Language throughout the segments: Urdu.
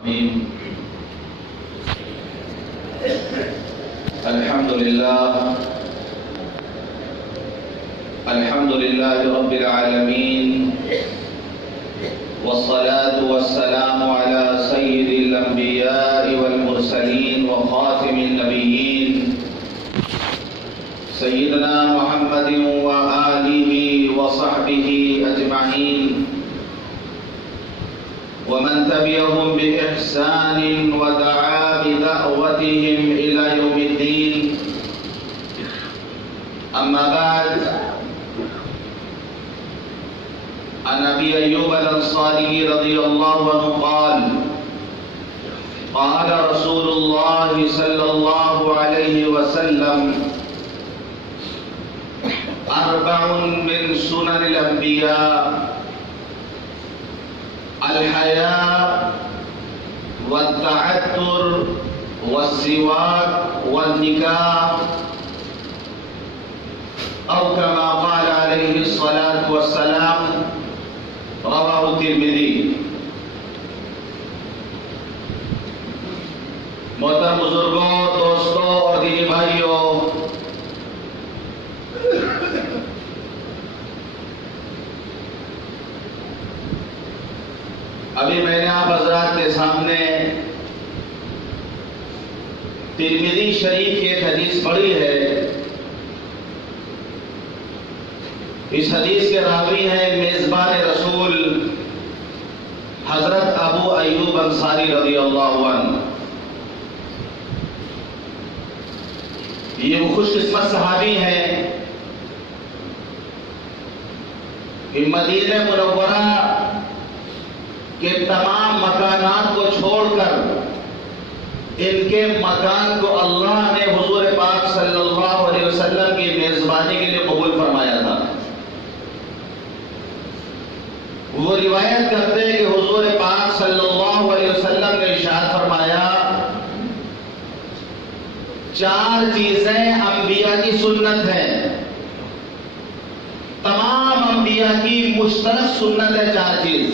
الحمد لله رب العالمين، والصلاة والسلام على سيد الأنبياء والمرسلين وخاتم النبيين سيدنا محمد وآله وصحبه أجمعين، ومن تبعهم بإحسان ودعا بدعوتهم إلى يوم الدين. أما بعد، عن أبي أيوب الأنصاري رضي الله عنه قال: قال رسول الله صلى الله عليه وسلم: أربع من سنن الأنبياء: الحياء والتعتر والسواك والنكاح، أو كما قال عليه الصلاة والسلام. رواه الترمذی. محترم بزرگوں، دوستوں اور دینی بھائیوں، ابھی میں نے آپ حضرات کے سامنے ترمذی شریف کی ایک حدیث پڑھی ہے. اس حدیث کے راوی ہیں میزبان رسول حضرت ابو ایوب انصاری رضی اللہ عنہ. یہ وہ خوش قسمت صحابی ہیں کہ مدینہ منورہ کے تمام مکانات کو چھوڑ کر ان کے مکان کو اللہ نے حضور پاک صلی اللہ علیہ وسلم کی میزبانی کے لیے قبول فرمایا تھا. وہ روایت کرتے ہیں کہ حضور پاک صلی اللہ علیہ وسلم نے ارشاد فرمایا: چار چیزیں انبیاء کی سنت ہیں، تمام انبیاء کی مشترک سنت ہے. چار چیز.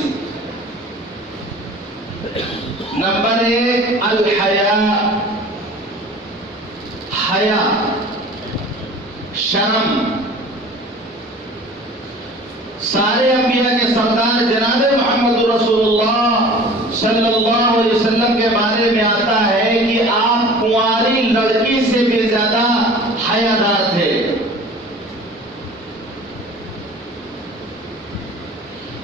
نمبر 1 الحیاء، حیا، شرم. سارے انبیاء کے سردار جناب محمد رسول اللہ صلی اللہ علیہ وسلم کے بارے میں آتا ہے کہ آپ کنواری لڑکی سے بھی زیادہ حیادار تھے.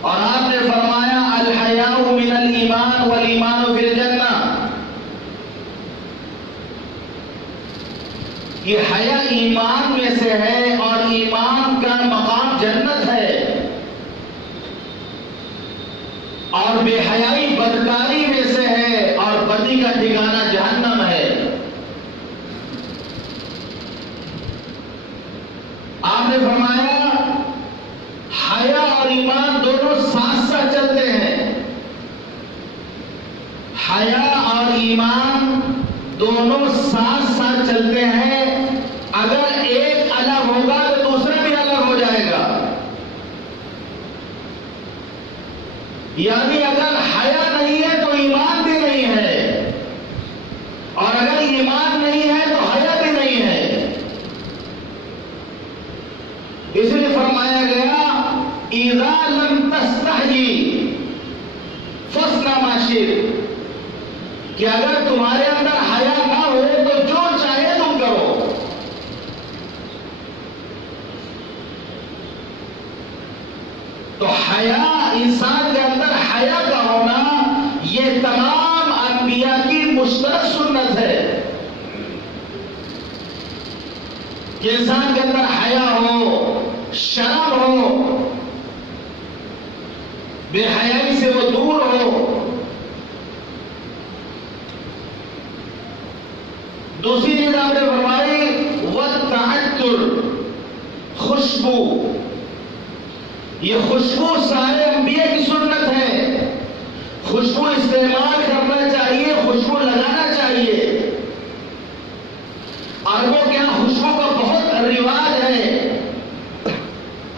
اور آپ نے فرمایا: الحیاء من الایمان والایمان فی الجنہ. یہ حیا ایمان میں سے ہے اور ایمان کا مقام جنت ہے، اور بے حیائی بدکاری میں سے ہے اور بدی کا ٹھکانہ جہنم ہے. آپ نے فرمایا حیا اور ایمان دونوں ساتھ ساتھ چلتے ہیں. حیا اور ایمان دونوں ساتھ ساتھ چلتے ہیں. اگر ایک الگ ہوگا تو دوسرا بھی الگ ہو جائے گا. یعنی اگر حیا نہیں ہے تو ایمان بھی نہیں ہے، اور اگر ایمان نہیں ہے تو حیا بھی نہیں ہے. اس لیے فرمایا گیا: اذا لم تستحی فاصنع ما شئت، کہ اگر تمہارے اندر حیا نہ ہو تو جو چاہے تم کرو. تو حیا، انسان کے اندر حیا کا ہونا، یہ تمام انبیاء کی مشترک سنت ہے کہ انسان کے اندر حیا ہو، شرم ہو، بے حیائی سے وہ دور ہو. دوسری چیز آپ نے فرمائی والتعطر، خوشبو. یہ خوشبو سارے انبیاء کی سنت ہے. خوشبو استعمال کرنا چاہیے، خوشبو لگانا چاہیے. عربوں کے یہاں خوشبو کا بہت رواج ہے.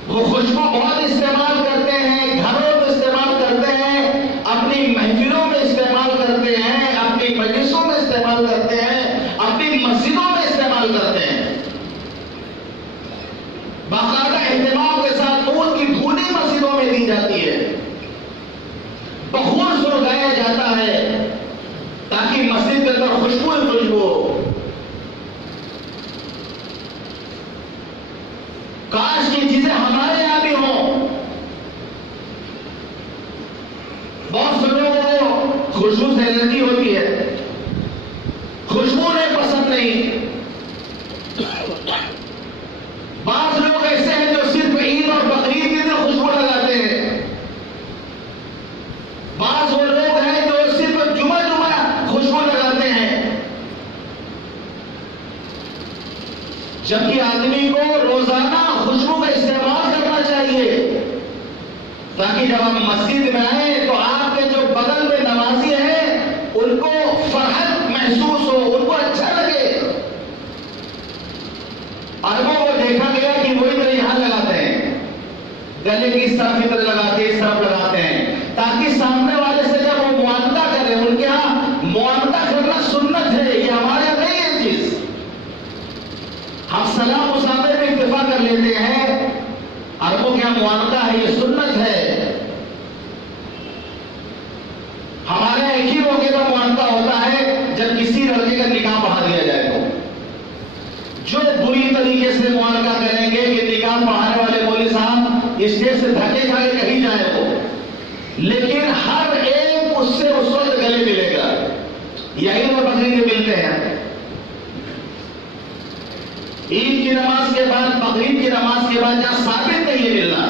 وہ خوشبو بہت استعمال کرتے ہیں، گھروں میں استعمال کرتے ہیں، اپنی محفلوں میں استعمال کرتے ہیں. تاکہ مسجد کے اندر خوشبو ہی خوشبو ہو. کاش یہ چیزیں ہمارے یہاں بھی ہوں. بہت سے لوگوں کو خوشبو سے الرجی ہوتی ہے، خوشبو نہیں پسند نہیں. بعض لوگ ایسے ہیں جو صرف عید اور بقرعید کے دن خوشبو لگاتے ہیں. بعض وہ لوگ ہیں جو صرف جمعہ خوشبو لگاتے ہیں. جبکہ آدمی کو روزانہ خوشبو کا استعمال کرنا چاہیے تاکہ جب ہم مسجد میں آئیں تو آپ کے جو بغل میں نمازی ہیں ان کو فرحت محسوس ہو، ان کو اچھا لگے. عربوں کو دیکھا گیا کہ وہی طرح یہاں لگاتے ہیں، گلے کی اس طرف ادھر لگاتے ہیں، اس طرف لگاتے ہیں تاکہ سامنے والے سے جب وہ معاندہ کرے، ان کے ہاں معاندہ کرنا سنت ہے. یہ ہمارے یہاں نہیں ہے چیز. ہم سلام مسافر میں اتفاق کر لیتے ہیں، عربوں کے یہاں معاندہ ہے، یہ سنت ہے. ہمارے ایک ہی موقع پر معاندہ ہوتا ہے جب کسی لڑکے کا نکاح پڑھا دیا جائے تو جو بری طریقے سے معاندہ کریں گے کہ نکاح پڑھانے والے مولوی صاحب اسٹیج سے دھکے کھا کے کہیں جائے وہ، لیکن ہر ایک اس سے اس وقت گلے ملے گا. یہی وہ بقرعید ملتے ہیں. عید کی نماز کے بعد، بقرعید کی نماز کے بعد جہاں ثابت نہیں ہے ملنا.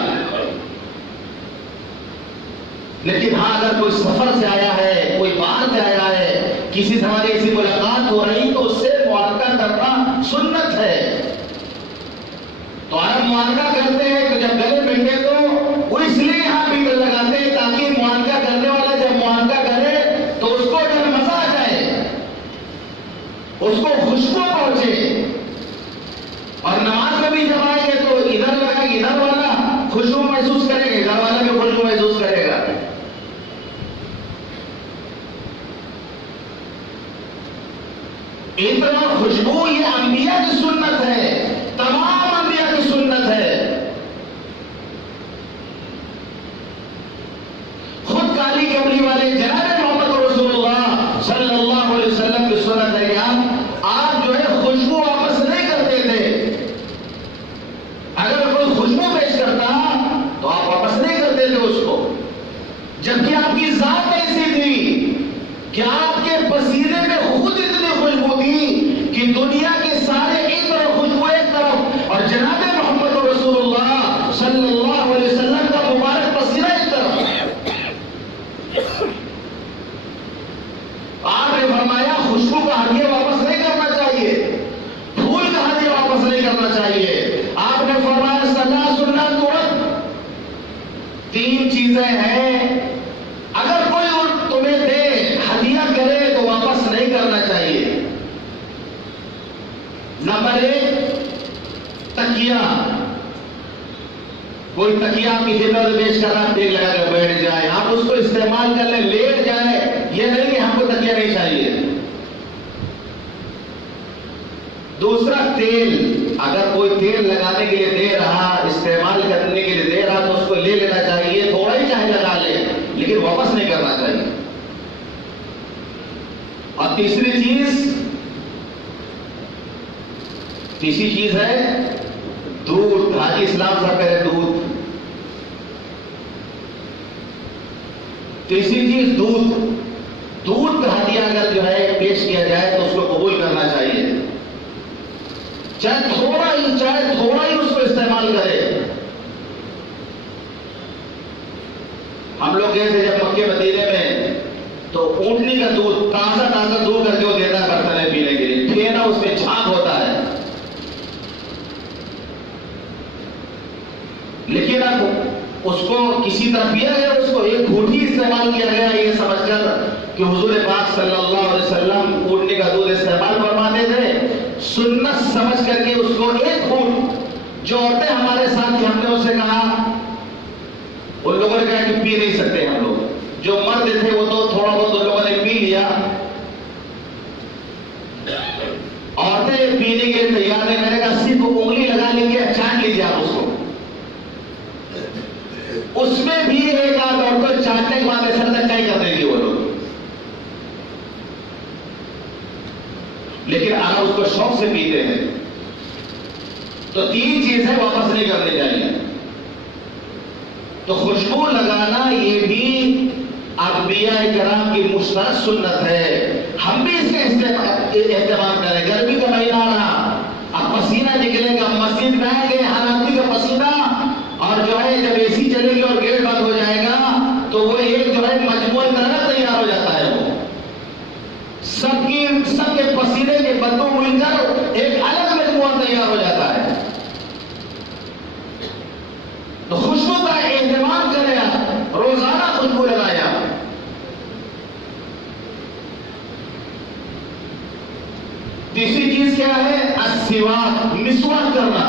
لیکن ہاں اگر کوئی سفر سے آیا ہے، کوئی باہر سے آیا ہے، کسی سے ہماری ایسی ملاقات ہو رہی تو اس سے معانقہ کرنا سنت ہے. تو عرب معانقہ کرتے ہیں تو جب گلے ملتے تو وہ اس لیے یہاں پیٹر لگاتے ہیں تاکہ معانقہ کرنے والا جب معانقہ کرے تو اس کو جو مزہ آ جائے، اس کو خوشبو پہنچے. اور نماز میں بھی جب آئیں گے تو ادھر لگا کہ ادھر والا خوشبو محسوس کرے گا، ادھر والا بھی خوشبو محسوس کرے گا. اتنا خوشبو یہ انبیاء کی سنت ہے، تمام انبیاء کی سنت ہے. خود کالی کملی والے جناب محمد رسول اللہ صلی اللہ علیہ وسلم کی سنت ہے کہ آپ جو ہے خوشبو واپس نہیں کرتے تھے. اگر کوئی خوشبو پیش کرتا تو آپ واپس نہیں کرتے تھے اس کو، جبکہ آپ کی ذات ایسی تھی کہ آپ کے پسینے میں خود اتنی خوشبو تھی کہ دنیا کے سارے ایک طرف خوشبو ایک طرف اور جناب محمد رسول اللہ صلی اللہ علیہ وسلم کا مبارک پسینہ ایک طرف. آپ نے فرمایا خوشبو کا ہدیہ واپس نہیں کرنا چاہیے، پھول کا ہدیہ واپس نہیں کرنا چاہیے. آپ نے فرمایا صلاۃ سنت ترد، تین چیزیں ہیں اگر کوئی تمہیں دے ہدیہ کرے تو واپس نہیں کرنا چاہیے. نمبر 1 تکیہ. کوئی تکیہ آپ کی خدمت پیش کر رہا ٹیک لگا کر بیٹھ جائے، آپ اس کو استعمال کر لیں، لیٹ جائے، یہ نہیں کہ ہم کو تکیہ نہیں چاہیے. دوسرا تیل، اگر کوئی تیل لگانے کے لیے دے رہا، استعمال کرنے کے لیے دے رہا تو اس کو لے لینا چاہیے، تھوڑا ہی چاہے لگا لے لیکن واپس نہیں کرنا چاہیے. اور تیسری چیز ہے دودھ. حاجی اسلام صاحب کہہ رہے دودھ. تیسری چیز دودھ کا ہدیہ اگر جو ہے پیش کیا جائے تو اس کو قبول کرنا چاہیے، چاہے تھوڑا ہی اس کو استعمال کرے. ہم لوگ گئے تھے جب مکے مدینے میں تو اونٹنی کا دودھ تازہ دودھ کر کے وہ دیتا کرتا ہے پینے کے لیے، پینا اس میں چھاپ ہوتا ہے. لیکن اب اس کو کسی طرح پیا گیا، اس کو ایک گھونٹ ہی استعمال کیا گیا یہ سمجھ کر کہ حضور پاک صلی اللہ علیہ وسلم اونٹنی کا دودھ استعمال فرماتے تھے. سنت سمجھ کر کے اس کو ایک گھونٹ، جو عورتیں ہمارے ساتھ تھیں ہم نے اسے کہا، ان لوگوں نے کہا کہ پی نہیں سکتے ہم لوگ. جو مرد تھے وہ تو تھوڑا بہت ان لوگوں نے پی لیا، عورتیں پینے کے لیے تیار نہیں. میں نے کہا صرف انگلی لگا لیجیے، چاٹ لیجیے آپ اس کو. اس میں بھی ایک آدھ عورتوں چاٹنے کے بعد ایسا لگتا کیا کر دیں گے وہ لوگ. اس کو شوق سے پیتے ہیں. تو 3 چیزیں واپس نہیں کرنی چاہیے. تو خوشبو لگانا یہ بھی انبیاء کرام کی مشترک سنت ہے. ہم بھی اس کا اہتمام کریں. گرمی کا مہینہ آنا، اب پسینہ نکلے گا، مسجد میں آئیں گے، ہر آدمی کا پسینہ، اور جو ہے جب اے سی چلے گی اور گیٹ بند ہو جائے گا تو وہ ایک جو ہے مجموعہ طرح تیار ہو جاتا ہے. وہ سب کے پسینے کے بندوں مل کر ایک الگ مجموعہ تیار ہو جاتا ہے. تو خوشبو کا اہتمام کریں، روزانہ خوشبو لگایا. تیسری چیز کیا ہے؟ السواک، مسواک کرنا.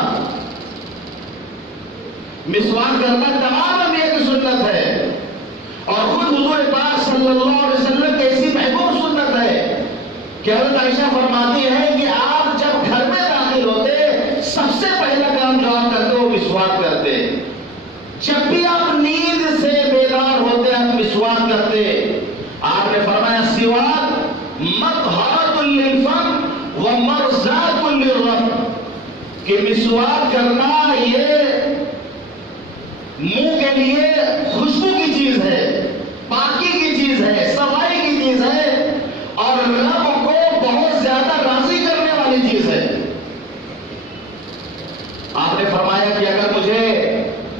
مسواک کرنا تمام انبیاء کی سنت ہے، اور خود حضور پاک صلی اللہ علیہ وسلم کی ایسی محبوب سنت ہے کہ حضرت عائشہ فرماتی ہے کہ آپ جب گھر میں داخل ہوتے سب سے پہلا کام جو آپ کرتے وہ مسواک کرتے. جب بھی آپ نیند سے بیدار ہوتے آپ مسواک کرتے. آپ نے فرمایا سواک مطہرۃ للفم ومرضاۃ للرب، کہ مسواک کرنا یہ منہ کے لیے خوشبو کی چیز ہے، پاکی کی چیز ہے، صفائی کی چیز ہے، اور رب کو بہت زیادہ راضی کرنے والی چیز ہے. آپ نے فرمایا کہ اگر مجھے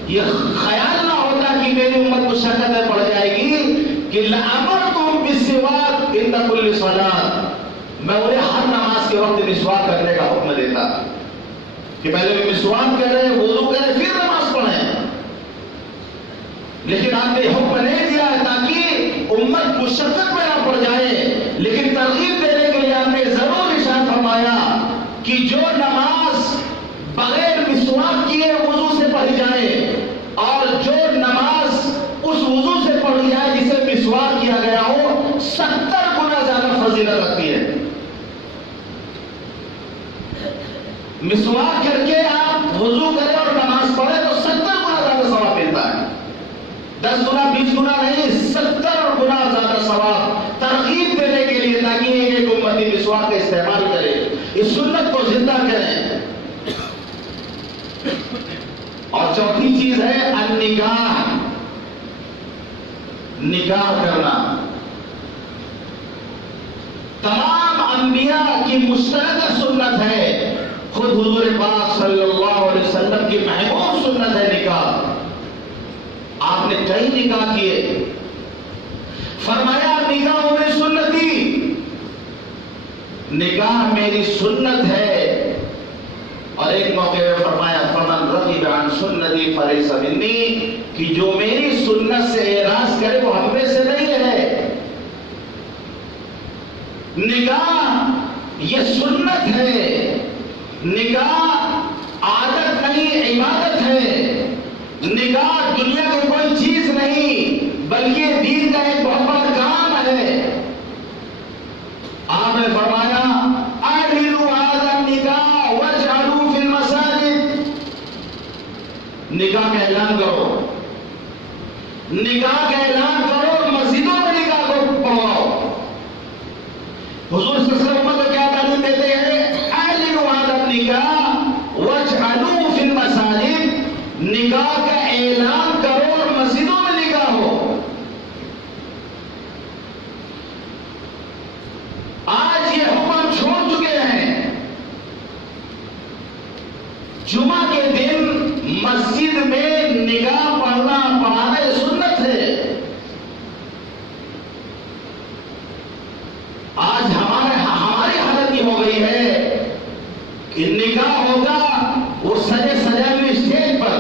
یہ خیال نہ ہوتا کہ میری امت مشقت میں پڑ جائے گی کہ لَأَمَرْتُهُمْ بِالسِّوَاكِ عِنْدَ كُلِّ صَلَاةٍ، میں انہیں ہر نماز کے وقت مسواک کرنے کا حکم دیتا کہ پہلے بھی مسواک کریں، وضو کریں، پھر نماز پڑھیں. لیکن آپ نے حکم نہیں دیا تاکہ امت مشقت میں نہ پڑ جائے. لیکن ترغیب دینے کے لیے آپ نے ضرور ارشاد فرمایا کہ جو نماز بغیر مسواک کیے وضو سے پڑھی جائے، اور جو نماز اس وضو سے پڑھی جائے جسے مسواک کیا گیا ہو، 70 گنا زیادہ فضیلت رکھتی ہے. مسواک کر کے آپ وضو کریں اور نماز پڑھیں تو 70 گنا زیادہ ثواب ملتا ہے. 10 گنا 20 گنا نہیں، 70 گنا زیادہ ثواب. ترغیب دینے کے لیے تاکہ ایک امتی مسواک کا استعمال کرے، اس سنت کو زندہ کریں. اور چوتھی چیز ہے النکاح، نکاح کرنا. تمام انبیاء کی مشترکہ سنت ہے، خود حضور پاک صلی اللہ علیہ وسلم کی محبوب سنت ہے نکاح. آپ نے کئی نکاح کیے. فرمایا نکاح میری سنتی، نکاح میری سنت ہے. اور ایک موقع میں فرمایا فمن رغب عن سنتی فلیس منی، کہ جو میری سنت سے اعراض کرے وہ ہم میں سے نہیں ہے. نکاح یہ سنت ہے، نکاح عادت نہیں عبادت ہے. نکاح دنیا کی کوئی چیز نہیں بلکہ دین کا ایک بہت بڑا کام ہے. آپ نے فرمایا اعلنوا هذا النکاح واجعلوه في المساجد، نکاح کا اعلان کرو، نکاح کا اعلان کرو اور مسجدوں میں نکاح کو پڑھاؤ. حضور صلی اللہ علیہ وسلم کو کیا تعلیم دیتے ہیں؟ اعلنوا هذا النکاح واجعلوه في المساجد، نکاح کا اعلان کرو اور مسجدوں میں نکاح ہو. آج یہ حکم چھوڑ چکے ہیں. جمعہ کے دن مسجد میں نکاح پڑھانا یہ سنت ہے. آج ہماری حالت یہ ہو گئی ہے کہ نکاح ہوگا وہ سجے سجا ہوئے اسٹیج پر،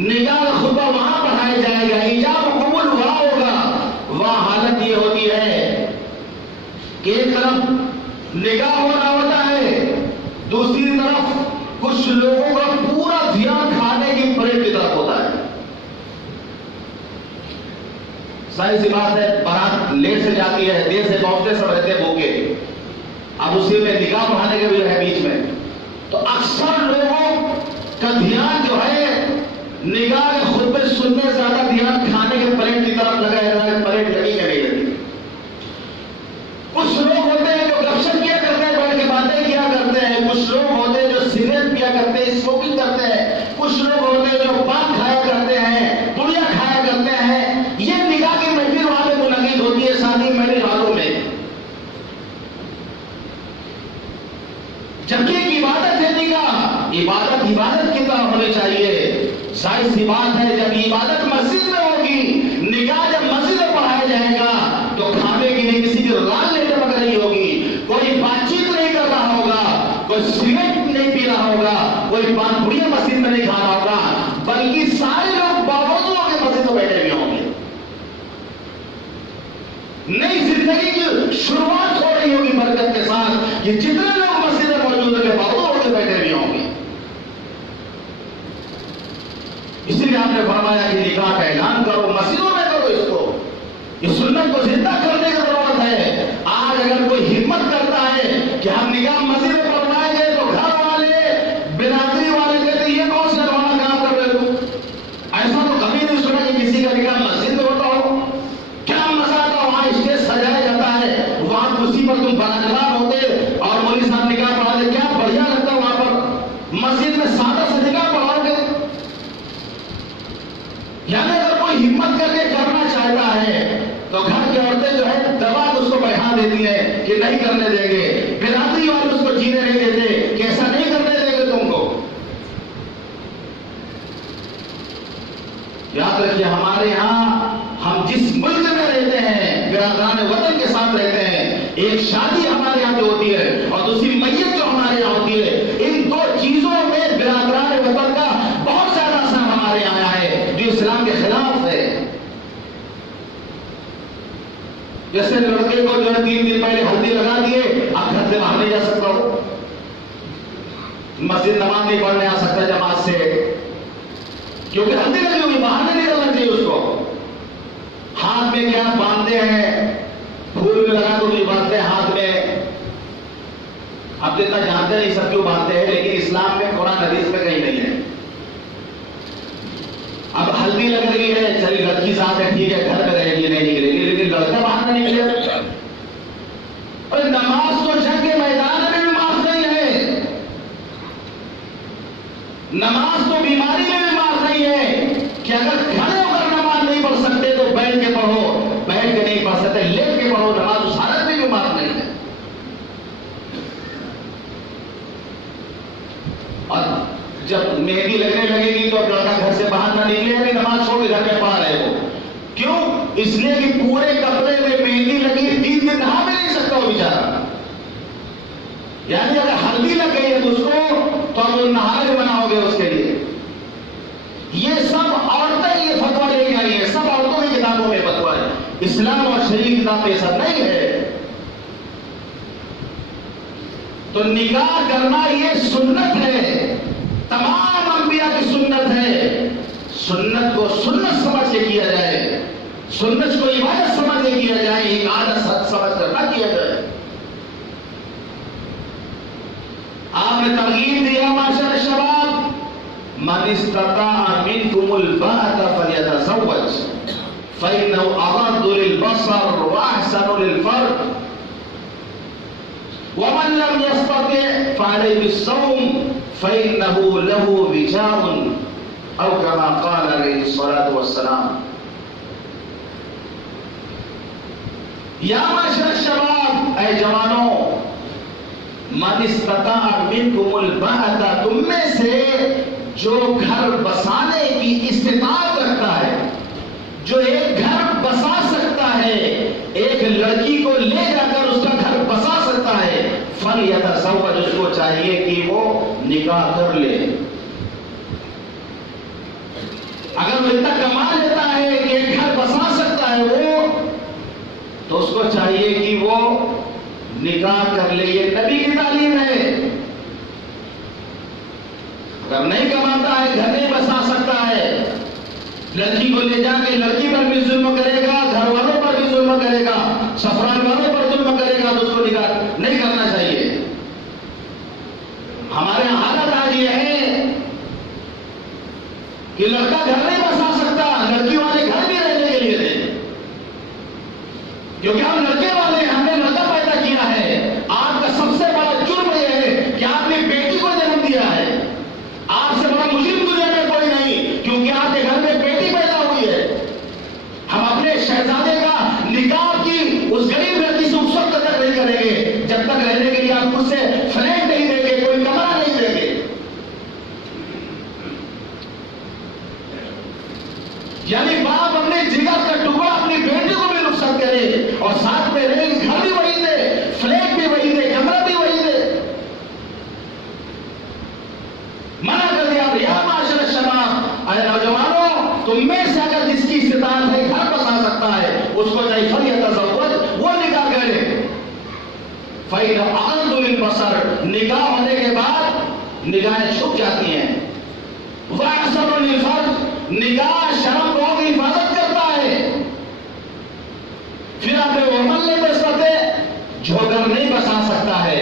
نکاح خطبہ وہاں پڑھایا جائے گا، ایجاب قبول وہاں ہوگا. وہاں حالت یہ ہوتی ہے کہ ایک طرف نکاح ہونا ہوتا ہے، دوسری طرف کچھ لوگوں کا پورا دھیان کھانے کی پلیٹ کی طرف ہوتا ہے. ظاہر سی بات ہے بارات لیٹ سے جاتی ہے، دیر سے پہنچتے سب رہتے بھوکے. اب اسی میں نکاح پڑھانے کے بھی ہے بیچ میں، تو اکثر لوگوں کا دھیان جو ہے نکاح کے خطبے سننے سے زیادہ دھیان کھانے کے پلیٹ کی طرف لگا ہے. پلیٹ لگی کہ نہیں لگی. کچھ لوگ ہوتے ہیں جو گپ شپ کیا کرتے ہیں بیٹھ کے بات کچھ لوگ ہوتے جو سگریٹ پیا کرتے ہیں، اسموکنگ کرتے ہیں، کچھ لوگ ہوتے جو پان کھایا کرتے ہیں، پڑیا کھایا کرتے ہیں. یہ نکاح کی محفل وہاں پہ منعقد ہوتی ہے شادی میرج والوں میں، جبکہ ایک عبادت ہے نکاح. عبادت کی طرح ہونی چاہیے. ظاہر سی بات ہے جب عبادت مسجد میں ہوگی، نکاح جب مسجد میں پڑھایا جائے گا تو کھانے کی نہیں، کسی کی رال نہیں ٹپک رہی ہوگی، کوئی بات چیت نہیں کر رہا ہوگا، کوئی سگریٹ نہیں پی رہا ہوگا، کوئی پان پڑیا مسجد میں نہیں کھا رہا ہوگا، بلکہ سارے لوگ باوضو ہو کے مسجد میں بیٹھے ہوئے ہوں گے. نئی زندگی کی شروعات ہو رہی ہوگی برکت کے ساتھ کہ جتنے لوگ مسجد میں موجود ہیں باوضو ہو کے بیٹھے ہوئے ہوں گے. اسی لیے آپ نے فرمایا کہ نکاح کا اعلان کرو، مسجدوں میں کرو. اس کو، اس سنت کو زندہ کرنے کی ضرورت ہے. آج اگر کوئی ہمت کرتا ہے کہ ہم نکاح مسجد میں پڑھوائیں گے تو گھر والے، برادری والے کہتے ہیں یہ کون سا ڈرامہ کام کر رہے ہو؟ ایسا تو کبھی نہیں سنا کہ کسی کا نکاح مسجد میں ہوتا ہو. کیا مزہ آتا، وہاں اسٹیج سجایا جاتا ہے، وہاں کرسی پر تم باجوان ہوتے اور مولوی صاحب نکاح پڑھاتے، کیا بڑھیا لگتا وہاں پر. مسجد میں سادہ سے نکاح پڑھاؤ گے. یعنی اگر کوئی ہمت کر کے کرنا چاہتا ہے تو گھر کی عورتیں جو ہے دبا اس کو بیٹھا دیتی ہیں کہ نہیں کرنے دیں گے، برادری والے اس کو جینے نہیں دیتے کہ ایسا نہیں کرنے دیں گے تم کو. یاد رکھیے ہمارے یہاں ہم جس ملک میں رہتے ہیں برادران وطن کے ساتھ رہتے ہیں، ایک شادی ہمارے یہاں پہ ہوتی ہے اور دوسری میت جو ہمارے یہاں ہوتی ہے. ان دو چیزوں میں برادران وطن کا بہت زیادہ اثر ہمارے یہاں آیا ہے جو اسلام کے خلاف ہے. جیسے لڑکے کو جو ہے 3 دن پہلے ہلدی لگا دیے، اب گھر سے باہر نہیں جا سکتا ہو، مسجد نماز نہیں پڑھنے آ سکتا جماعت سے، کیونکہ ہلدی لگی ہوئی، باہر نہیں نکلنا چاہیے اس کو. ہاتھ میں کیا باندھتے ہیں، پھول بھی لگا تو باندھتے ہیں ہاتھ میں. اب تو اتنا جانتے نہیں سب کیوں باندھتے ہیں، لیکن اسلام میں قرآن حدیث میں کہیں نہیں ہے. اب ہلدی لگ رہی ہے، چلی لڑکی ساتھ ہے، ٹھیک ہے گھر میں رہے گی نہیں نکلے گی، لیکن لڑکا باہر نہیں نکلے. اور نماز تو جنگ کے میدان میں بھی معاف نہیں ہے، نماز تو بیماری میں بھی معاف نہیں ہے کہ اگر کھڑے ہو کر نماز نہیں پڑھ سکتے تو بیٹھ کے پڑھو، بیٹھ کے نہیں پڑھ سکتے لیٹ کے پڑھو، نماز اس حالت میں بھی معاف نہیں ہے. اور جب مہندی لگنے لگے گی تو اب لڑکا گھر سے باہر نہ نکلے، یعنی نماز چھوڑ کے گھر میں پڑھ رہے ہو. کیوں؟ اس لیے کہ پورے کپڑے میں مہندی لگی، 3 دن نہا بھی نہیں سکتا وہ بیچارہ. یعنی اگر ہلدی لگ گئی ہے اس کو تو اب وہ نہارے بناؤ گے اس کے لیے. یہ سب عورتیں یہ فتویٰ لے کے آئی ہیں، سب عورتوں کی کتابوں میں فتویٰ ہے، اسلام اور شریعت کتاب میں سب نہیں ہے. تو نکاح کرنا یہ سنت ہے، تمام انبیاء کی سنت ہے. سنت کو سنت سمجھ کے کیا جائے، سنت کو عبادت سمجھ کے کیا جائے، ایک عادت سمجھ کر نہ کیا جائے. آپ نے ترغیب دیا معاشر الشباب، من استطاع منکم الباءة فلیتزوج فإنه أغض للبصر وأحسن للفرج ومن لم يستطع فعليه بالصوم فإنه له وجاء أو كما قال عليه الصلاة والسلام. یا معاشر الشباب، اے جوانوں، من استطاع منکم الباءة، تم میں سے جو گھر بسانے کی استطاعت رکھتا ہے، جو ایک گھر بسا سکتا ہے، ایک لڑکی کو لے جا کر اس کا گھر بسا سکتا ہے، فلیتزوج، اس کو چاہیے کہ وہ نکاح کر لے. اگر وہ اتنا کما لیتا ہے کہ ایک گھر بسا سکتا ہے وہ، تو اس کو چاہیے کہ وہ نکاح کر لے. یہ نبی کی تعلیم ہے. اگر نہیں کماتا ہے، گھر نہیں بسا سکتا ہے، لڑکی کو لے جا کے لڑکی پر بھی ظلم کرے گا، گھر والوں پر بھی ظلم کرے گا، سسرال والوں پر ظلم کرے گا، تو اس کو نکاح نہیں کرنا چاہیے. ہمارے یہاں حالت آج یہ ہے کہ لڑکا گھر نہیں بسا سکتا، لڑکی والے گھر بھی رہنے کے لیے دیں، کیونکہ ہم لڑکے والے، ہم نے لڑکا پیدا کیا ہے. آپ کا سب سے بڑا جرم یہ ہے کہ آپ نے فَإِذَا أَغَضُّ الْبَصَرَ، نگاہ ہونے کے بعد نگاہیں چھپ جاتی ہیں. وَأَحْسَنُ لِلْفَرْجِ، نگاہ شرم کو کی حفاظت کرتا ہے. پھر آپ نے وہ عمل نہیں کر سکتے جو گھر نہیں بسا سکتا ہے،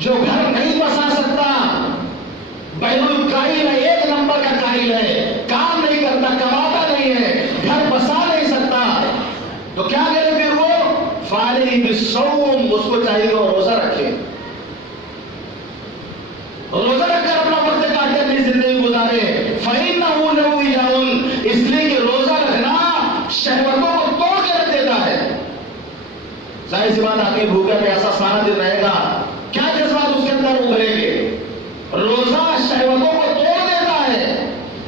جو گھر نہیں بسا سکتا، بہن القائل ہے، ایک نمبر کا قائل ہے، کام نہیں کرتا، کماتا نہیں ہے، گھر بسا نہیں سکتا، تو کیا کرے پھر وہ؟ فَعَلَيْهِ بِالصَّوْمِ، اس کو چاہیے وہ روزہ رکھے، روزہ رکھ کر اپنا وقت کاٹ کر اپنی زندگی گزارے. فَإِنَّهُ لَهُ وِجَاءٌ، اس لیے کہ روزہ رکھنا شہوتوں کو توڑ کے رکھ دیتا ہے. ظاہر سی بات، آدمی بھوکا پیاسا سارا دن رہے گا، کیا جذبات اس کے اندر ابھریں گے؟ روزہ شہوتوں کو توڑ دیتا ہے.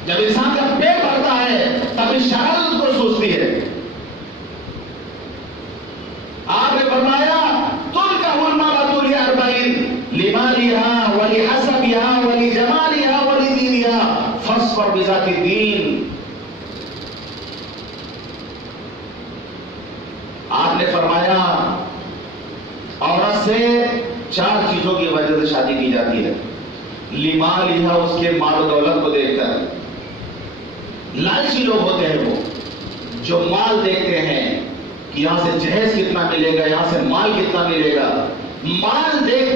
جب انسان کا پیٹ بھرتا ہے تب شہوت اس کو سوچتی ہے. آپ نے فرمایا تُنْكَحُ الْمَرْأَةُ لِأَرْبَعٍ لِمَالِهَا وَلِحَسَبِهَا وَلِجَمَالِهَا وَلِدِينِهَا فَاصْبِرْ بِذَاتِ الدِّينِ. آپ نے فرمایا عورت سے 4 چیزوں کی وجہ سے شادی کی جاتی ہے. لِمَالِهَا، اس کے مال و دولت کو دیکھ کر. لالچی لوگ ہوتے ہیں وہ جو مال دیکھتے ہیں کہ یہاں سے جہیز کتنا ملے گا، یہاں سے مال کتنا ملے گا، مال دیکھ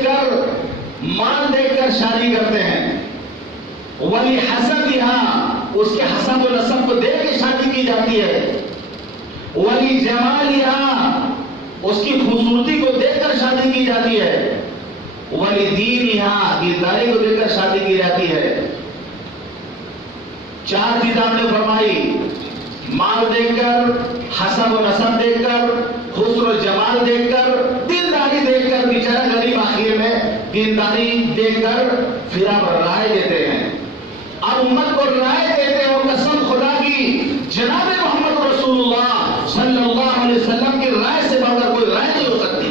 کر شادی کرتے ہیں. وَلِحَسَبِهَا، اس کے حسب و نسب کو دیکھ کے شادی کی جاتی ہے. وَلِجَمَالِهَا، اس کی خوبصورتی کو دیکھ کر شادی کی جاتی ہے. وَلِدِينِهَا، دینداری کو دیکھ کر شادی کی جاتی ہے. 4 چیز آپ نے فرمائی، مال دیکھ کر، حسب و نسب دیکھ کر، حسن و جمال دیکھ کر، دینداری دیکھ کر. بیچارہ غریب آخر میں دینداری دیکھ کر پھر آپ رائے دیتے ہیں. اب امت کو رائے دیتے ہو، قسم خدا کی جناب محمد رسول اللہ صلی اللہ علیہ وسلم کی رائے سے بڑھ کر کوئی رائے نہیں ہو سکتی.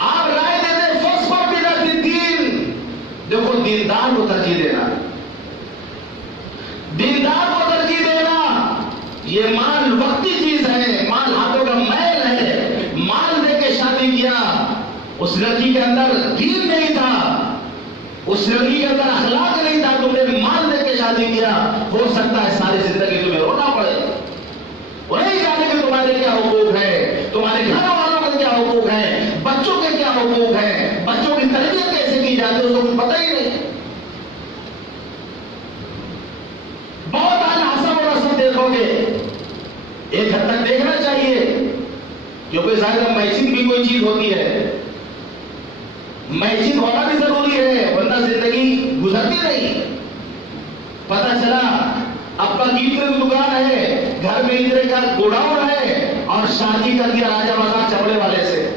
آپ رائے دیتے فَاصْبِرْ بِذَاتِ الدِّينِ، دیکھو دیندار کو ترجیح دینا، دیندار کو ترجیح دینا. یہ مال وقتی چیز ہے، مال ہاتھوں کا میل ہے. مال دے کے شادی کیا، اس لڑکی کے اندر دین نہیں تھا، اس لڑکی کے اندر اخلاق نہیں تھا، تم نے مال دے کے شادی کیا. ہو سکتا ہے ساری زندگی تمہیں رونا پڑے، وہ نہیں جانے کہ تمہارے کیا حقوق ہے، تمہارے گھر والوں کے کیا حقوق ہیں، بچوں کے کیا حقوق ہیں، بچوں کی تربیت کیسے کی جاتی ہے، اس کو کچھ پتہ ہی نہیں. بہت اعلیٰ حسب و نسب دیکھو گے، ایک حد تک دیکھنا چاہیے کیونکہ ظاہر میچنگ بھی کوئی چیز ہوتی ہے، میچنگ ہونا بھی ضروری ہے ورنہ زندگی گزرتی نہیں. پتہ چلا ابا کی دکان ہے، گھر میں ادھر کا گوڈاؤن ہے اور شادی کر دیا راجہ بازار چمڑے والے سے،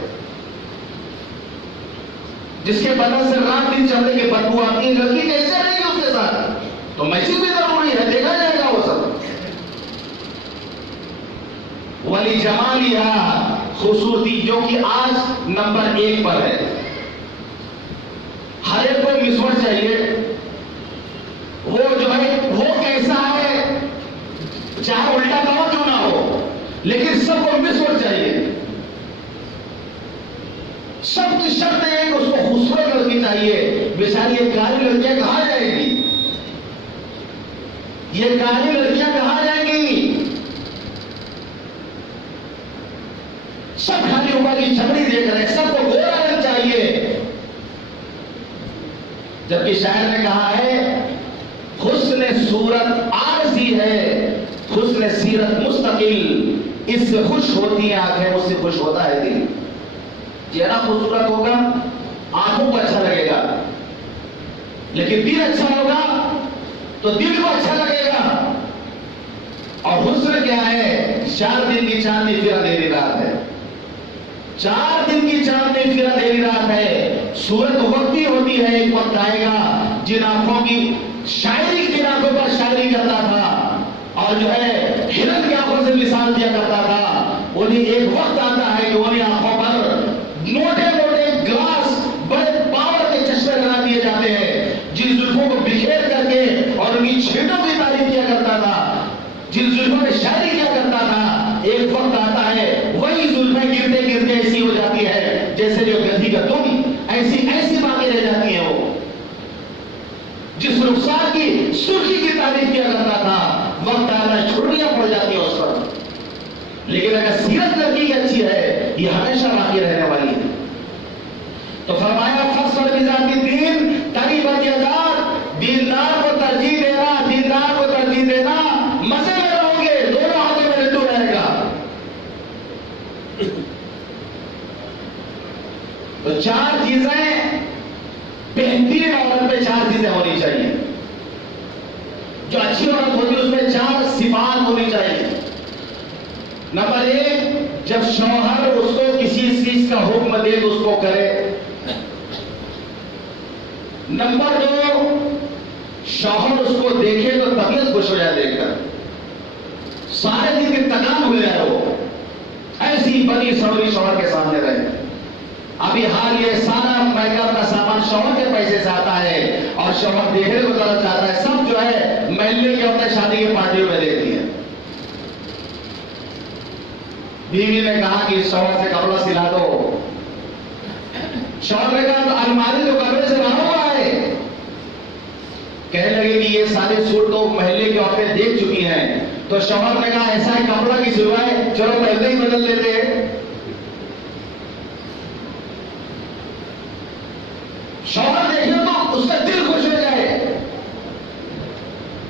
جس کے بدن سے رات دن چمڑے کی بدبو آتی ہے. لڑکی کیسے رہے گی اس کے ساتھ؟ تو میچنگ بھی ضروری ہے، دیکھا جائے گا وہ سب. وَلِجَمَالِهَا، خوبصورتی جو کہ آج نمبر 1 پر ہے. ہر ایک کو مسور چاہیے، وہ جو ہے وہ کیسا ہے چاہے الٹا کہو کیوں نہ ہو، لیکن سب کو مسور چاہیے. سب کی شرط ہے کہ اس کو خوبصورت لڑکی چاہیے. بیچاری یہ کالی لڑکیاں کہاں جائیں گی، یہ کالی لڑکیاں کہاں جائیں گی؟ سب کھالی اوپر کی چمڑی دیکھ رہے ہیں، سب کو گورا رنگ چاہیے. جبکہ شاعر نے کہا ہے حسن صورت عارضی ہے، حسن سیرت مستقل، اس سے خوش ہوتی ہیں آنکھیں، اس سے خوش ہوتا ہے دل. چہرہ خوبصورت ہوگا آنکھوں کو اچھا لگے گا، لیکن دل اچھا ہوگا تو دل کو اچھا لگے گا. اور حسن کیا ہے؟ 4 دن کی چاندنی پھر اندھیری رات ہے، 4 دن کی چاندنی پھر اندھیری رات ہے. صورت وقتی ہوتی ہے، ایک وقت آئے گا جن آنکھوں کی شاعری کی آنکھوں پر شاعری کرتا تھا اور جو ہے ہرن کی آنکھوں سے مثال دیا کرتا تھا، انہیں ایک وقت آتا ہے کہ انہیں آنکھوں پر موٹے موٹے گلاس بڑے پاور کے چشمے لگا دیے جاتے ہیں، جن زلفوں کو بکھیر کر کے اور ان کی چھیٹوں کی تعریف کیا کرتا تھا، جن زلفوں میں شاعری کیا کرتا تھا. ایک وقت آتا ہے وہی زلفیں گرتے گرتے ایسی ہو جاتی ہے جیسے جو گدھی کا تم ایسی ایسی باقی رہ جاتی ہیں. وہ جس رخسار کی سرخی کی تعریف کیا کرتا تھا وقت آنا چھٹیاں پڑ جاتی ہیں اس پر. لیکن اگر سیرت لڑکی کی اچھی ہے یہ ہمیشہ باقی رہنے والی ہے. تو فرمایا فصل بذات الدین تریبت یداک، دیندار کو ترجیح دینا، دیندار کو ترجیح دینا. مزے میں رہو گے، دونوں ہاتھوں میں لڈو رہے گا. تو چار چیزیں بہترین عورت میں چار چیزیں ہونی چاہیے. جو اچھی عورت ہوتی ہے اس میں چار صفات ہونی چاہیے. نمبر ایک، جب شوہر اس کو کسی چیز کا حکم دے تو اس کو کرے. نمبر دو، شوہر اس کو دیکھے تو طبیعت خوش ہو جائے دیکھ کر، سارے دن کی تکان بھول جائے. وہ ایسی بڑی سوری شوہر کے سامنے رہے. ابھی حال یہ سارا میک اپ کا سامان شوہر کے پیسے سے آتا ہے اور شوہر دیکھنے کو طرف چاہتا ہے. سب جو ہے محلے کی عورتیں شادی کی پارٹیوں میں دیکھتی ہیں. بیوی نے کہا کہ شوہر سے کپڑا سلا دو. شوہر نے کہا تو الماری تو کپڑے سے بنا ہوا ہے. کہنے لگے کہ یہ سارے سوٹ تو محلے کی عورتیں دیکھ چکی ہیں. تو شوہر نے کہا ایسا ہے کپڑا کی سلوائے، چلو پہلے ہی بدل دیتے ہیں. شوہر دیکھے تو اس کا دل خوش ہو جائے.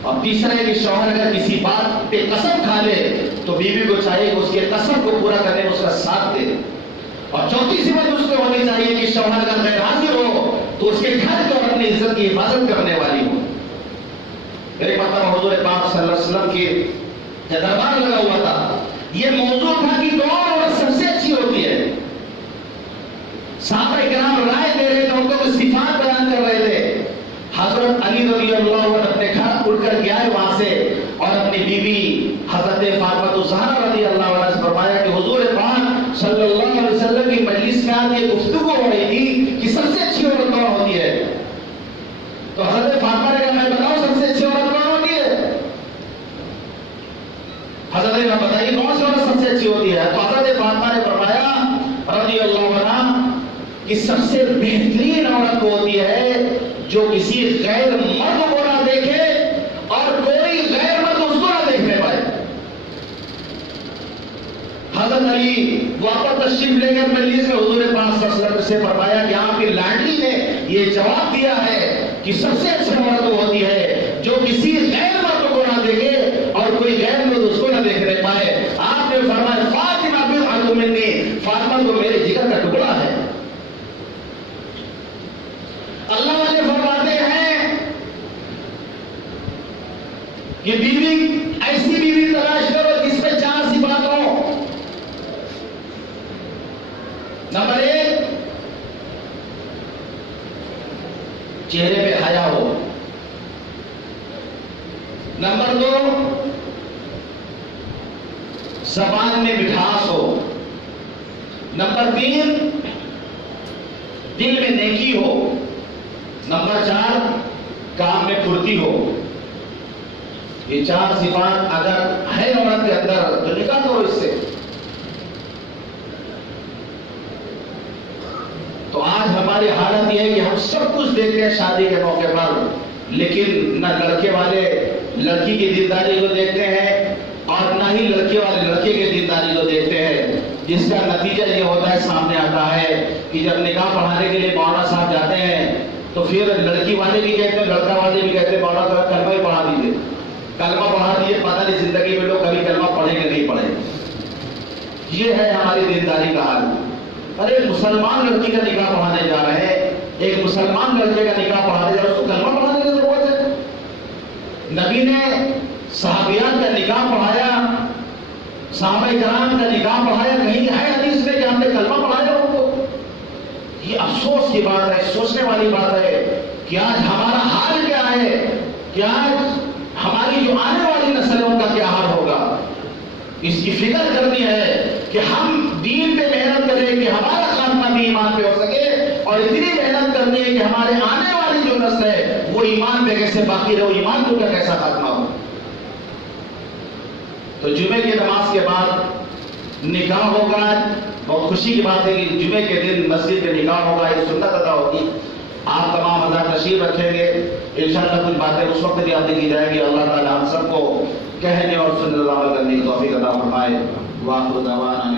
اور تیسرا ہے کہ شوہر اگر کسی بات پہ قسم کھا لے تو بیوی کو چاہیے کہ اس کے قسم کو پورا کرنے میں اس کا ساتھ دے. اور چوتھی صفت اس کو ہونی چاہیے کہ شوہر اگر غیر حاضر ہو تو اس کے گھر کو اپنی عزت کی حفاظت کرنے والی ہو. ایک مرتبہ حضور پاک صلی اللہ علیہ وسلم کی دربار لگا ہوا تھا. یہ موضوع تھا کہ کون عورت سب سے اچھی ہوتی ہے. صحابہ کرام رائے دے رہے تھے، عورتوں کی صفات بیان کر رہے تھے. حضرت علی رضی اللہ عنہ اپنے گھر اٹھ کر گیا ہے وہاں سے اور اپنی بیوی حضرت فاطمہ الزہرا رضی اللہ عنہ سے فرمایا کہ حضور پاک صلی اللہ علیہ وسلم کی مجلس میں آج یہ گفتگو ہو رہی تھی کہ سب سے اچھی عورت کون ہوتی ہے. تو حضرت فاطمہ نے کہا میں بتاؤں سب سے اچھی عورت کون ہوتی ہے. حضرت نے بتائیے کون سی عورت سب سے اچھی ہوتی ہے. تو حضرت فاطمہ نے فرمایا رضی اللہ عنہ کہ سب سے بہترین عورت وہ ہوتی ہے جو کسی غیر مرد کو نہ دیکھے اور کوئی غیر مرد اس کو نہ دیکھنے پائے. حضرت علی واپس تشریف لے کر مجلس میں حضور پاک صلی اللہ علیہ وسلم سے فرمایا کہ آپ کی لاڈلی نے یہ جواب دیا ہے کہ سب سے اچھی عورت وہ ہوتی ہے جو کسی غیر مرد کو نہ دیکھے اور کوئی غیر مرد اس کو نہ دیکھنے پائے. آپ نے فرمایا فاطمہ بضعۃ منی، فاطمہ تو میرے جگر کا ٹکڑا ہے. اللہ والے فرماتے ہیں کہ بیوی ایسی بیوی تلاش کرو جس میں چار صفات ہوں. نمبر ایک، چہرے پہ حیا ہو. نمبر دو، زبان میں مٹھاس ہو. نمبر تین، دل میں نیکی ہو. نمبر چار، کام میں پھرتی ہو. یہ چار صفات اگر ہے عورت کے اندر تو نکاح کرو اس سے. تو آج ہماری حالت یہ ہے کہ ہم سب کچھ دیکھتے ہیں شادی کے موقع پر، لیکن نہ لڑکے والے لڑکی کی دینداری کو دیکھتے ہیں اور نہ ہی لڑکے والے لڑکے کی دینداری کو دیکھتے ہیں. جس کا نتیجہ یہ ہوتا ہے، سامنے آتا ہے کہ جب نکاح پڑھانے کے لیے مولانا صاحب جاتے ہیں تو پھر لڑکی والے بھی کہتے ہیں، لڑکا والے بھی کہتے ہیں مولانا صاحب کلمہ ہی پڑھا دیجیے، کلمہ پڑھا دیجیے. پتہ نہیں زندگی میں لوگ کبھی کلمہ پڑھیں گے نہیں پڑھیں. یہ ہے ہماری دینداری کا حال. ارے مسلمان لڑکی کا نکاح پڑھانے جا رہے ہیں، ایک مسلمان لڑکے کا نکاح پڑھانے جا رہے ہیں، اس کو کلمہ پڑھانے کی ضرورت ہے. نبی نے صحابیات کا نکاح پڑھایا، صحابہ کرام کا نکاح پڑھایا. کہیں ہے حدیث میں کہ ہم نے کلمہ پڑھایا ان کو؟ یہ افسوس کی بات ہے، سوچنے والی بات ہے کہ آج ہمارا حال کیا ہے، کہ آج ہماری جو آنے والی نسل ہے ان کا کیا حال ہوگا. اس کی فکر کرنی ہے کہ ہم دین پہ محنت کریں کہ ہمارا خاتمہ بھی ایمان پہ ہو سکے، اور اتنی محنت کرنی ہے کہ ہمارے آنے والی جو نسل ہے وہ ایمان پہ کیسے باقی رہے، ایمان کو کیسا خاتمہ ہو. تو جمعے کی نماز کے بعد نکاح ہوگا. بہت خوشی کی بات ہے کہ جمعے کے دن مسجد میں نکاح ہوگا، یہ سنت ادا ہوگی. آپ تمام حضرات تشریف رکھیں گے، انشاءاللہ کچھ باتیں اس وقت بھی آپ کی جائیں گی. اللہ تعالیٰ ہم سب کو کہنے اور سننے عمل کرنے کی توفیق عطا فرمائے. وآخر دعوانا